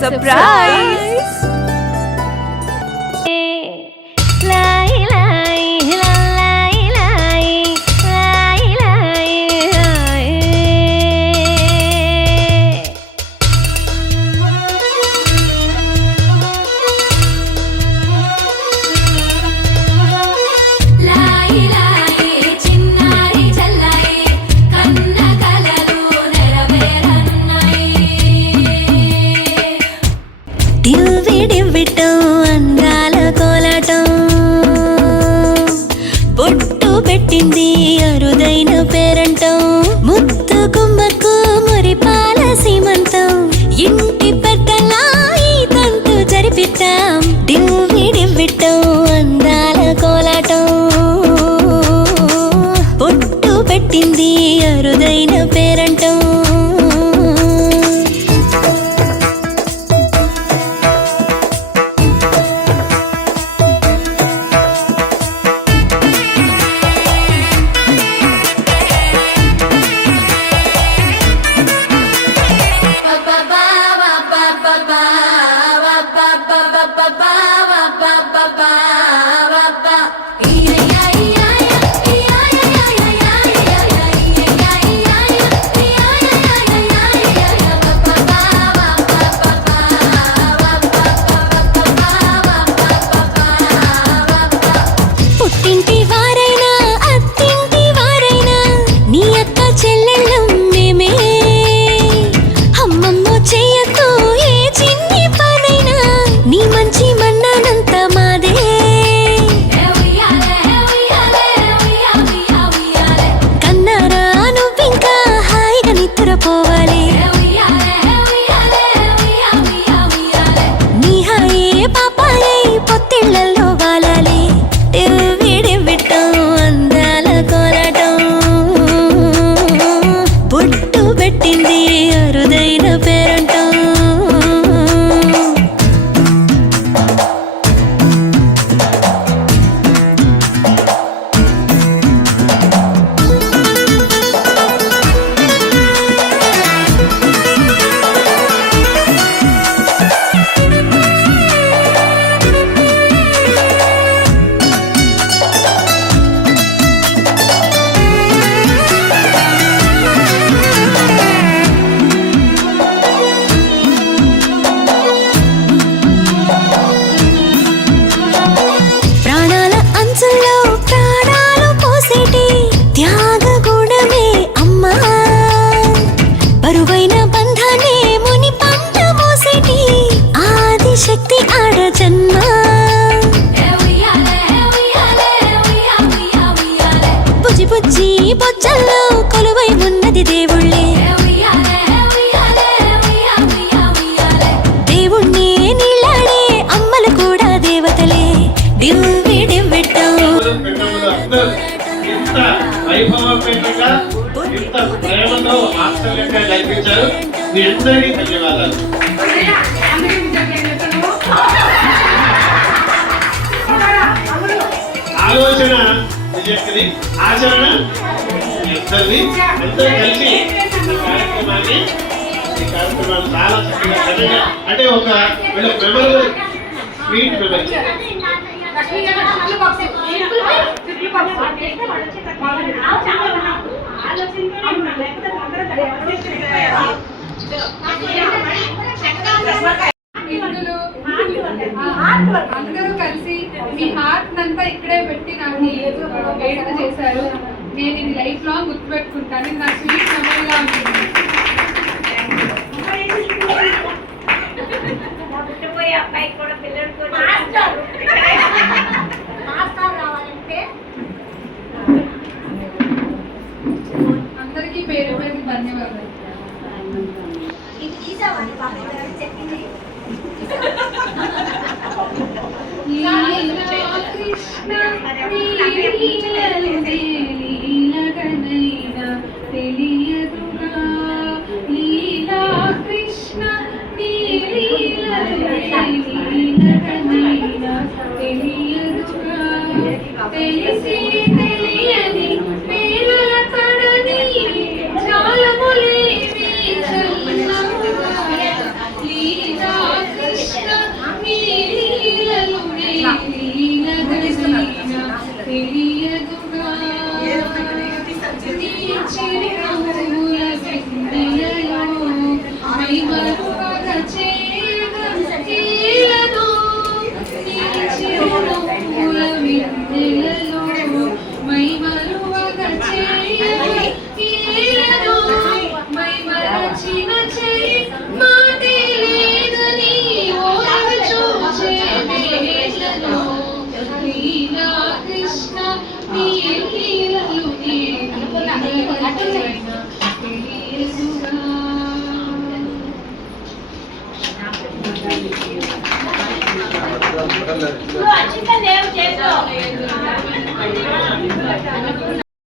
Surprise. పెట్టింది అరుదైన పేరంటం, ముత్తు గుమ్మకు మురిపాల సీమంతం, ఇంటి పెద్దలా ఈ తంతు జరిపిద్దాం, డివ్వి డివ్విట్టం అందాల కోలాటం, పొట్టు పెట్టింది అరుదైన పేరంటం. బొజ్జల్లో కొలువై ఉన్నది దేవుళ్ళే, దేవుణ్ణి నీళ్ళాడే అమ్మలు కూడా దేవతలే, డివ్వి డివ్విట్టం. ఆలోచన ఆచరణ ఇద్దరిని అందరూ కలిసి కార్యక్రమాన్ని చాలా చక్కగా అంటే ఒక మెమరబుల్ స్వీట్ మెమరీ. అందరూ కలిసి మీ హార్ట్ అంతా ఇక్కడే పెట్టి నాకు వేడుక చేశారు. నేను ఇది లైఫ్ లాంగ్ గుర్తుపెట్టుకుంటాను. ఇది నా స్వీట్ మెమరీగా ఉంటుంది. అందరికీ పేరు పేరు ధన్యవాదాలు. కృష్ణ తెలియదుగా లీలా కృష్ణ తెలియదుగా తెలిసి తెలియని పేరుల కడని చాలములేవి లీలా పర్లేదు